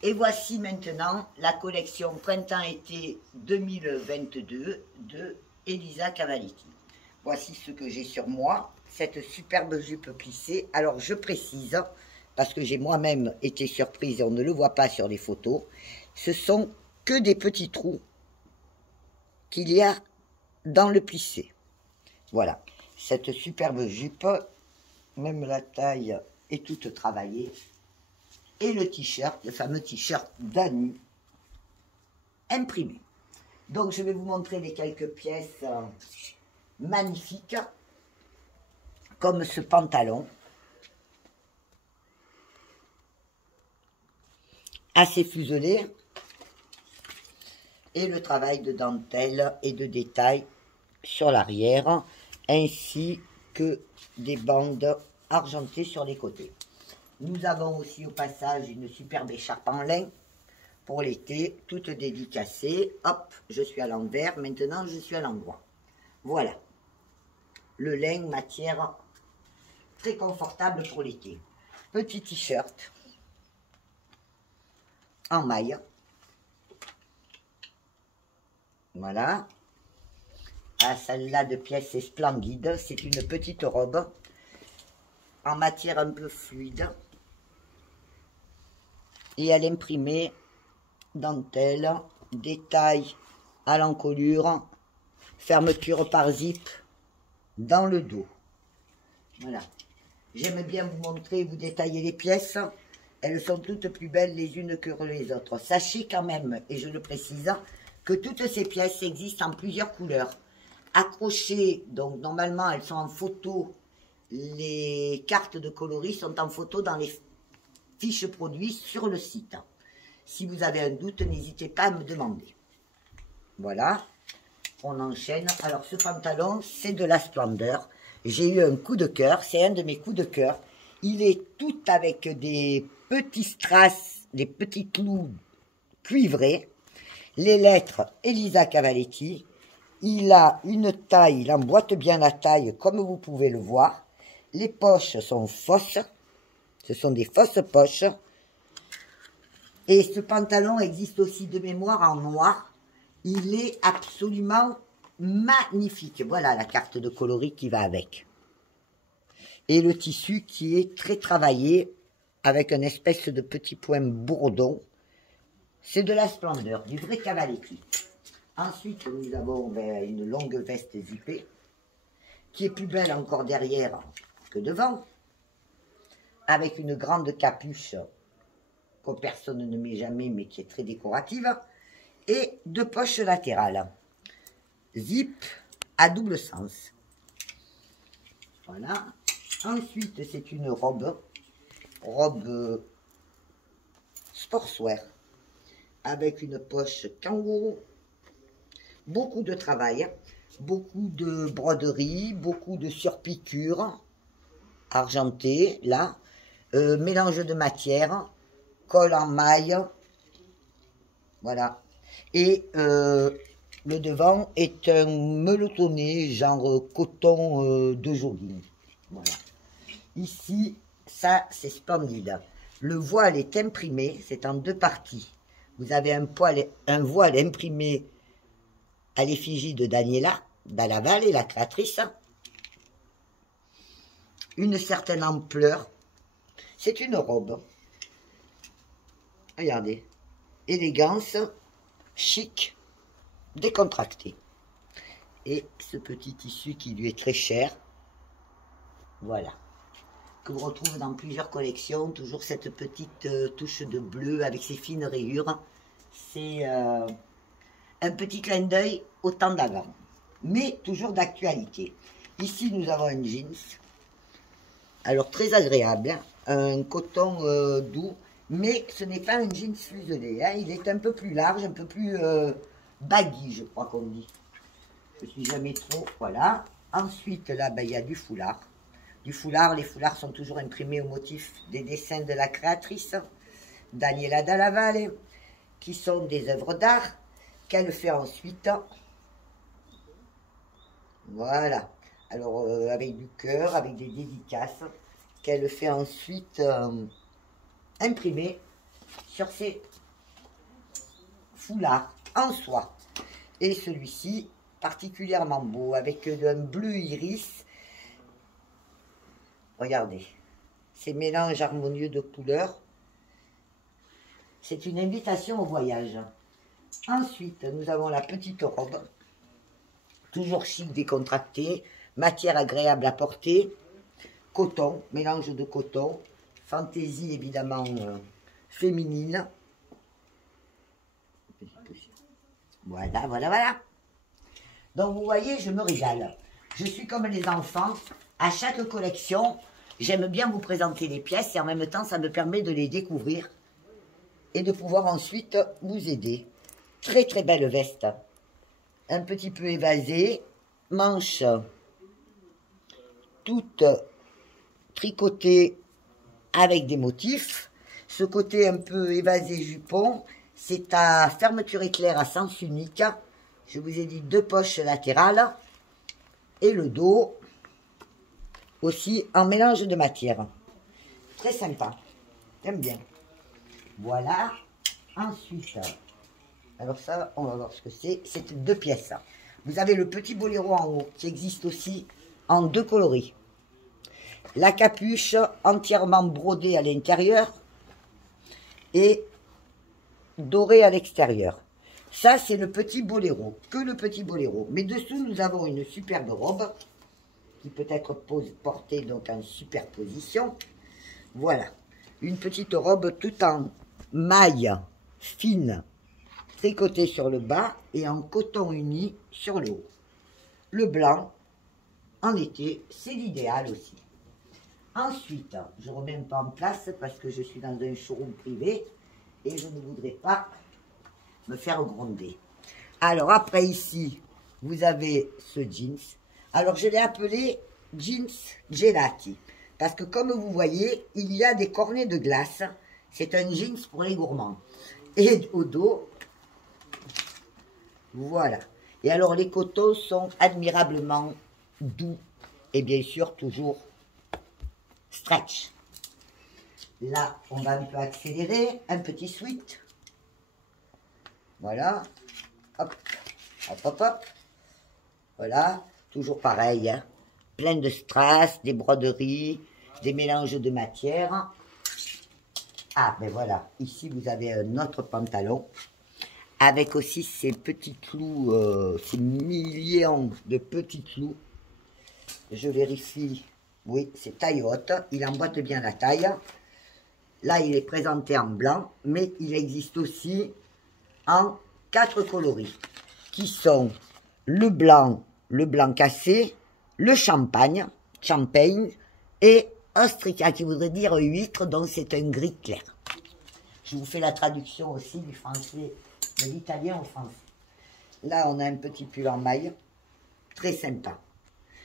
Et voici maintenant la collection Printemps-été 2022 de Elisa Cavaletti. Voici ce que j'ai sur moi, cette superbe jupe plissée. Alors je précise, parce que j'ai moi-même été surprise et on ne le voit pas sur les photos, ce sont que des petits trous qu'il y a dans le plissé. Voilà, cette superbe jupe, même la taille est toute travaillée. Et le t-shirt, le fameux t-shirt Danu, imprimé. Donc je vais vous montrer les quelques pièces magnifiques, comme ce pantalon, assez fuselé, et le travail de dentelle et de détail sur l'arrière, ainsi que des bandes argentées sur les côtés. Nous avons aussi au passage une superbe écharpe en lin pour l'été, toute dédicacée. Hop, je suis à l'envers, maintenant je suis à l'endroit. Voilà. Le lin, matière très confortable pour l'été. Petit t-shirt en maille. Voilà. Ah, celle-là de pièce est splendide. C'est une petite robe en matière un peu fluide. Et elle est imprimée dentelle, détail à l'encolure, fermeture par zip dans le dos. Voilà. J'aime bien vous montrer, vous détailler les pièces. Elles sont toutes plus belles les unes que les autres. Sachez quand même, et je le précise, que toutes ces pièces existent en plusieurs couleurs. Accrochées, donc normalement elles sont en photo. Les cartes de coloris sont en photo dans les fiches produits sur le site. Si vous avez un doute, n'hésitez pas à me demander. Voilà, on enchaîne. Alors ce pantalon, c'est de la splendeur. J'ai eu un coup de cœur, c'est un de mes coups de cœur. Il est tout avec des petits strass, des petits clous cuivrés. Les lettres Elisa Cavaletti. Il a une taille, il emboîte bien la taille comme vous pouvez le voir. Les poches sont fausses. Ce sont des fausses poches. Et ce pantalon existe aussi de mémoire en noir. Il est absolument magnifique. Voilà la carte de coloris qui va avec. Et le tissu qui est très travaillé avec une espèce de petit point bourdon. C'est de la splendeur, du vrai Cavaletti. Ensuite, nous avons une longue veste zippée qui est plus belle encore derrière que devant, avec une grande capuche que personne ne met jamais, mais qui est très décorative, et deux poches latérales. Zip à double sens. Voilà. Ensuite, c'est une robe sportswear, avec une poche kangourou. Beaucoup de travail, beaucoup de broderie, beaucoup de surpiqûres argentées, là. Mélange de matière, col en maille, voilà. Et le devant est un melonné, genre coton de jogging. Voilà. Ici, ça c'est splendide. Le voile est imprimé, c'est en deux parties. Vous avez un voile imprimé à l'effigie de Daniela Dalla-Valle, la créatrice. Une certaine ampleur. C'est une robe. Regardez. Élégance, chic, décontracté. Et ce petit tissu qui lui est très cher. Voilà. Que vous retrouvez dans plusieurs collections. Toujours cette petite touche de bleu avec ses fines rayures. C'est un petit clin d'œil au temps d'avant. Mais toujours d'actualité. Ici, nous avons un jeans. Alors, très agréable. Hein, un coton doux. Mais ce n'est pas un jeans fuselé. Hein, il est un peu plus large, un peu plus baggy, je crois qu'on dit. Je ne suis jamais trop. Voilà. Ensuite, là, il y a du foulard. Du foulard, les foulards sont toujours imprimés au motif des dessins de la créatrice, Daniela Dalla-Valle, qui sont des œuvres d'art qu'elle fait ensuite. Voilà. Alors, avec du cœur, avec des dédicaces, qu'elle fait ensuite imprimer sur ces foulards en soie. Et celui-ci, particulièrement beau, avec un bleu iris. Regardez, ces mélanges harmonieux de couleurs. C'est une invitation au voyage. Ensuite, nous avons la petite robe, toujours chic, décontractée, matière agréable à porter, coton, mélange de coton, fantaisie évidemment féminine. Voilà, voilà, voilà. Donc vous voyez, je me régale. Je suis comme les enfants. À chaque collection, j'aime bien vous présenter les pièces et en même temps, ça me permet de les découvrir et de pouvoir ensuite vous aider. Très très belle veste. Un petit peu évasée. Manche toute tricotée avec des motifs. Ce côté un peu évasé jupon, c'est à fermeture éclair à sens unique. Je vous ai dit 2 poches latérales. Et le dos aussi en mélange de matière. Très sympa. J'aime bien. Voilà. Ensuite, alors ça, on va voir ce que c'est. C'est 2 pièces. Vous avez le petit boléro en haut qui existe aussi en 2 coloris. La capuche entièrement brodée à l'intérieur et dorée à l'extérieur. Ça, c'est le petit boléro, que le petit boléro. Mais dessous, nous avons une superbe robe qui peut être portée donc en superposition. Voilà, une petite robe tout en maille fine, tricotée sur le bas et en coton uni sur le haut. Le blanc, en été, c'est l'idéal aussi. Ensuite, je ne remets pas en place parce que je suis dans un showroom privé et je ne voudrais pas me faire gronder. Alors après ici, vous avez ce jeans. Alors je l'ai appelé jeans gelati parce que comme vous voyez, il y a des cornets de glace. C'est un jeans pour les gourmands. Et au dos, voilà. Et alors les cotons sont admirablement doux et bien sûr toujours stretch. Là, on va un peu accélérer, un petit sweat. Voilà. Hop, hop, hop, hop. Voilà, toujours pareil. Hein. Plein de strass, des broderies, des mélanges de matières. Ah, ben voilà. Ici, vous avez un autre pantalon. Avec aussi ces petits clous, ces millions de petits clous. Je vérifie. Oui, c'est taille haute. Il emboîte bien la taille. Là, il est présenté en blanc, mais il existe aussi en 4 coloris, qui sont le blanc cassé, le champagne et ostrica, qui voudrait dire huître, donc c'est un gris clair. Je vous fais la traduction aussi du français, de l'italien au français. Là, on a un petit pull en maille, très sympa.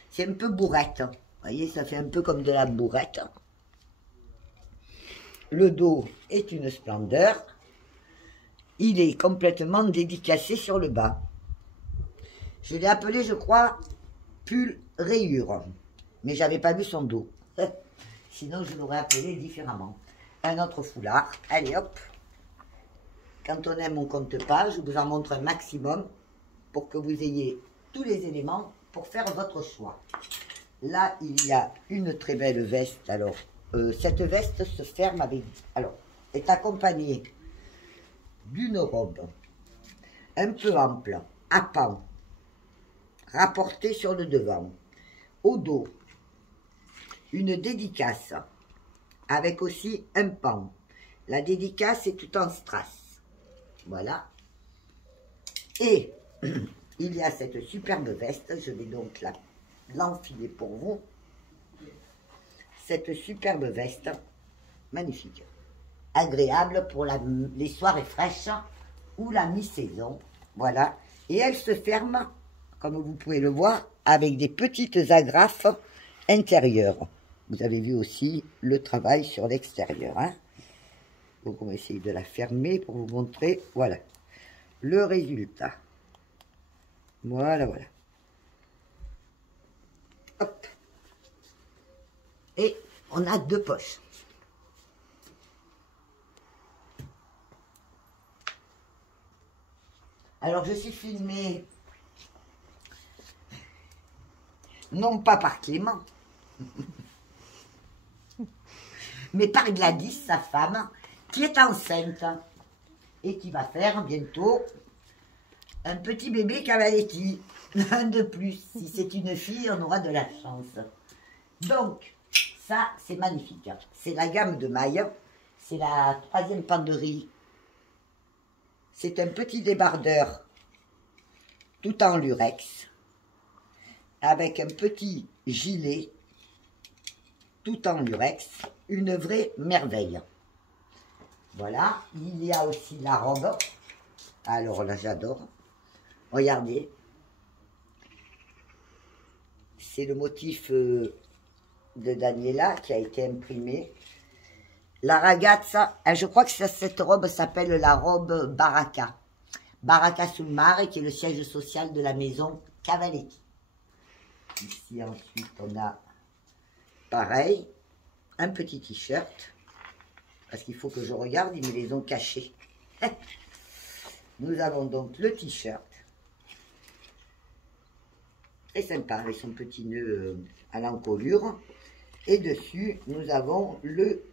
C'est un peu bourrette, vous voyez, ça fait un peu comme de la bourrette. Le dos est une splendeur. Il est complètement dédicacé sur le bas. Je l'ai appelé, je crois, pull rayure. Mais j'avais pas vu son dos. Sinon, je l'aurais appelé différemment. Un autre foulard. Allez, hop. Quand on aime, on compte pas. Je vous en montre un maximum pour que vous ayez tous les éléments pour faire votre choix. Là, il y a une très belle veste. Alors, cette veste se ferme avec... Alors, est accompagnée d'une robe un peu ample, à pans, rapportée sur le devant. Au dos, une dédicace, avec aussi un pan. La dédicace est tout en strass. Voilà. Et il y a cette superbe veste, je vais donc l'enfiler pour vous. Cette superbe veste, magnifique, agréable pour les soirées fraîches ou la mi-saison. Voilà. Et elle se ferme, comme vous pouvez le voir, avec des petites agrafes intérieures. Vous avez vu aussi le travail sur l'extérieur. Hein. Donc on va essayer de la fermer pour vous montrer. Voilà. Le résultat. Voilà, voilà. Hop. Et on a 2 poches. Alors, je suis filmée, non pas par Clément, mais par Gladys, sa femme, qui est enceinte et qui va faire bientôt un petit bébé Cavaletti, un de plus. Si c'est une fille, on aura de la chance. Donc, ça, c'est magnifique. C'est la gamme de mailles. C'est la 3e penderie. C'est un petit débardeur tout en lurex, avec un petit gilet tout en lurex. Une vraie merveille. Voilà. Il y a aussi la robe. Alors là, j'adore. Regardez. C'est le motif de Daniela qui a été imprimé. La ragazza, je crois que cette robe s'appelle la robe Baraka. Baraka sul Mare, qui est le siège social de la maison Cavaletti. Ici, ensuite, on a, pareil, un petit t-shirt. Parce qu'il faut que je regarde, ils me les ont cachés. Nous avons donc le t-shirt. Très sympa, avec son petit nœud à l'encolure. Et dessus, nous avons le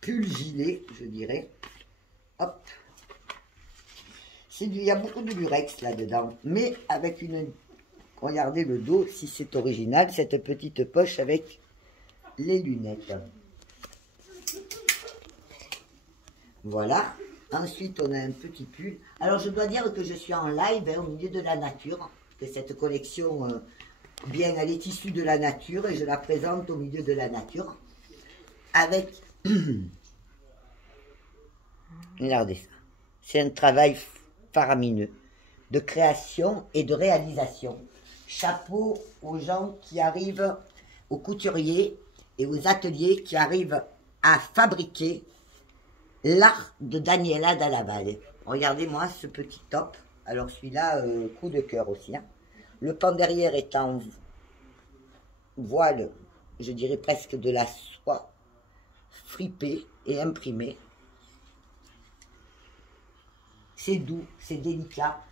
pull gilet, je dirais. Hop. Il y a beaucoup de lurex là-dedans. Mais avec une... Regardez le dos, si c'est original, cette petite poche avec les lunettes. Voilà. Ensuite, on a un petit pull. Alors, je dois dire que je suis en live au milieu de la nature. Que cette collection, bien, elle est issue de la nature et je la présente au milieu de la nature. Avec... Regardez ça. C'est un travail faramineux de création et de réalisation. Chapeau aux gens qui arrivent, aux couturiers et aux ateliers qui arrivent à fabriquer l'art de Daniela Dalla Valle. Regardez-moi ce petit top. Alors celui-là, coup de cœur aussi. Hein. Le pan derrière est en voile, je dirais presque de la soie, fripée et imprimée. C'est doux, c'est délicat.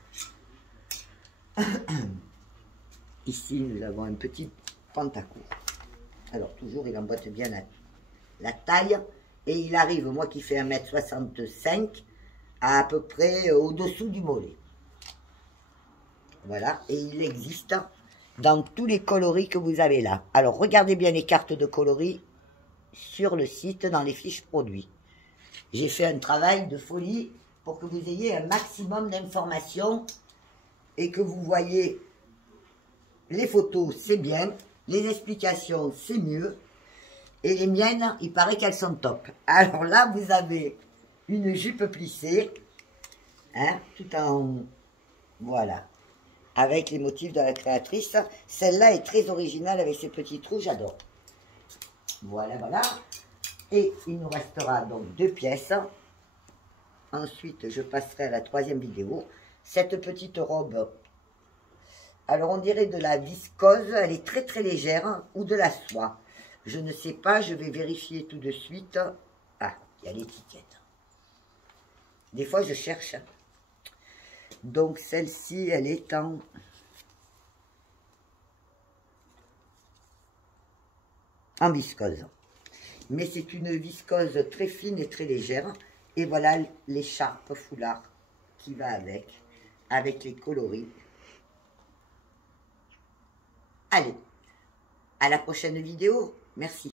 Ici, nous avons un petit pantacourt. Alors, toujours, il emboîte bien la taille. Et il arrive, moi qui fais 1m65, à peu près au-dessous du mollet. Voilà. Et il existe dans tous les coloris que vous avez là. Alors, regardez bien les cartes de coloris sur le site, dans les fiches produits. J'ai fait un travail de folie pour que vous ayez un maximum d'informations et que vous voyez les photos, c'est bien, les explications, c'est mieux, et les miennes, il paraît qu'elles sont top. Alors là, vous avez une jupe plissée, hein, tout en, voilà, avec les motifs de la créatrice. Celle-là est très originale avec ses petits trous, j'adore. Voilà, voilà. Et il nous restera donc 2 pièces. Ensuite, je passerai à la 3e vidéo. Cette petite robe, alors on dirait de la viscose, elle est très très légère, ou de la soie. Je ne sais pas, je vais vérifier tout de suite. Ah, il y a l'étiquette. Des fois, je cherche. Donc, celle-ci, elle est en viscose. Mais c'est une viscose très fine et très légère. Et voilà l'écharpe foulard qui va avec les coloris. Allez, à la prochaine vidéo. Merci.